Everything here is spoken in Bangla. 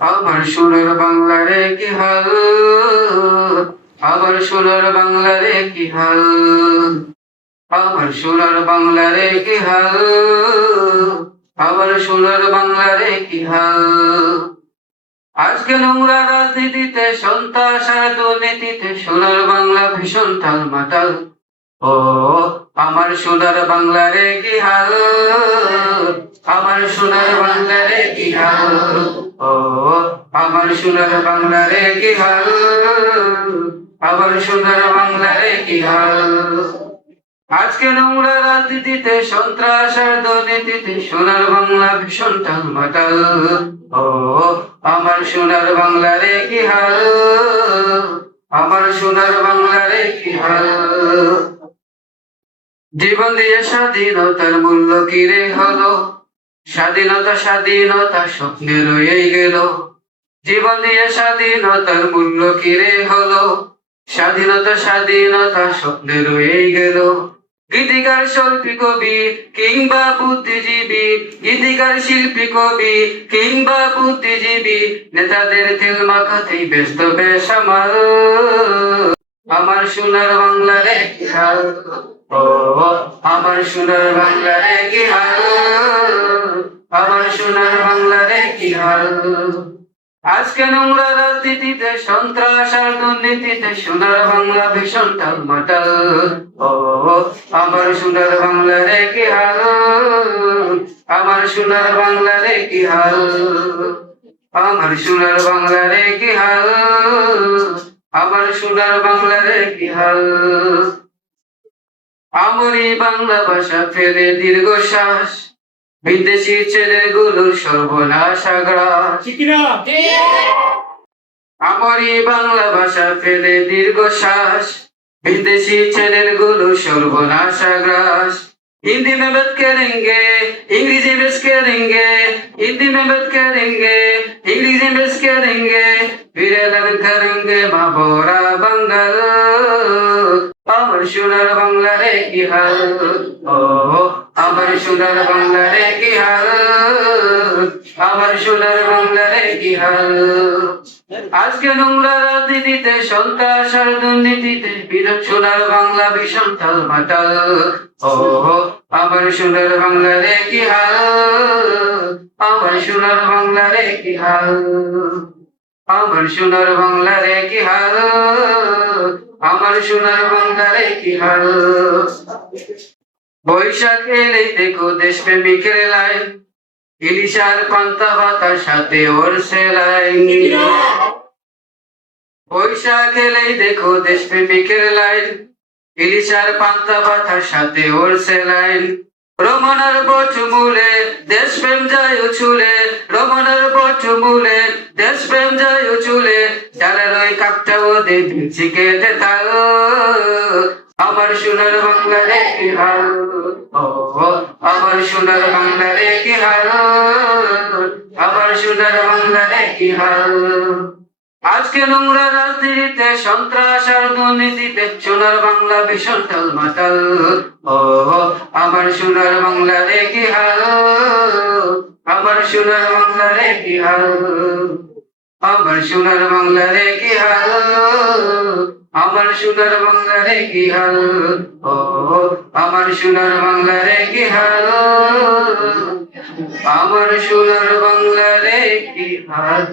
আমার সোনার বাংলারে কি হাল? আমার সোনার বাংলারে কি হাল? আমার সোনার বাংলারে কি হাল? আমার সোনার বাংলারে কি হাল? আজকে নোংরা রাজনীতিতে সন্ত্রাস আর দুর্নীতিতে সোনার বাংলা ভীষণ টাল মাটাল ও আমার সোনার বাংলারে কি হাল আমার সোনার বাংলারে কি হাল ও, আমার সোনার বাংলারে কি হাল আমার সোনার বাংলারে কি হাল আজকে নোংরা রাজনীতিতে সন্ত্রাস আর দুর্নীতিতে সোনার বাংলা ভীষণ টালমাটাল ও, আমার সোনার বাংলারে কি হাল আমার সোনার বাংলারে কি হাল জীবন দিয়ে স্বাধীনতার মূল্য কিরে হলো? স্বাধীনতা স্বাধীনতা স্বপ্নে রয়েই গেল। জীবন দিয়ে স্বাধীনতার মূল্য কিরে হলো? স্বাধীনতা স্বাধীনতা স্বপ্নে রয়েই গেল। গীতিকার, শিল্পী, কবি কিংবা বুদ্ধিজীবী, গীতিকার, শিল্পী, কবি কিংবা বুদ্ধিজীবী, নেতাদের তেল মাখাতেই ব্যস্ত বেশ আমার সোনার বাংলারে কি হাল? আমার সোনার বাংলারে কি হাল? আমার সোনার বাংলারে কি হাল? আজকে নোংরা রাজনীতিতে, সন্ত্রাস আর দুর্নীতিতে সোনার বাংলা ভীষণ টালমাটাল। ও, আমার সোনার বাংলা রে কি হাল? আমার সোনার বাংলা রে কি হাল? আমার সোনার বাংলা রে কি হাল? আমার সোনার বাংলার কি হাল আমরি বাংলা ভাষা ফেলে দীর্ঘশ্বাস। বিদেশি ছেলেগুলোর সর্বনাশ আগ্রাস। আমারই বাংলা ভাষা ফেলে দীর্ঘশ্বাস। বিদেশি চ্যানেলগুলো সর্বনাশ গ্রাস हिंदी में बात करेंगे इंग्लिश में बात करेंगे हिंदी में बात करेंगे इंग्लिश में बात करेंगे फिर अलग करेंगे माबोरा बंगाल আমার সোনার বাংলা রে কি হাল ও আমার সোনার বাংলা রে কি হাল আমার সোনার বাংলা রে কি হাল আজকে নোংরা রাজনীতিতে সন্ত্রাস আর দুর্নীতিতে বিরোধ সোনার বাংলা ভীষণ টাল মাটাল ও আমার সোনার রে কি হাল। আমার সোনার বাংলা রে কি হাল। আমার সোনার বাংলা রে কি হাল। আমার সোনার বাংলা রে কি হাল। বৈশাখ এলেই দেখো দেশপ্রেমিকের লাইন ইলিশার পান্তা ভাতার সাথে ওর সেলাইন বৈশাখ এলেই দেখো দেশপ্রেমিকের লাইন। ইলিশার পান্তা ভাতার সাথে ওর সেলাইন রমনার বটমূলে দেশপ্রেম যায় উছুলে। রমনার বটমূলে দেশপ্রেম যায় উছুলে। যারা ওই কাকটা ওদের দিচ্ছি কেটে তাল। আমার সোনার বাংলা হাল ও আমার সোনার বাংলা রে কি হাল? আমার সোনার বাংলা রে কি হাল? আজকে নোংরা রাজনীতিতে সন্ত্রাস আর দুর্নীতিতে সোনার বাংলা ভীষণ টাল মাতাল ও আমার সোনার বাংলা রে কি হাল? আমার সোনার বাংলা রে কি হাল? আমার সোনার বাংলা রে কি হাল? আমার সোনার বাংলা রে কি হাল? ও, আমার সোনার বাংলা রে কি হাল? আমার সোনার বাংলা রে কি হাল?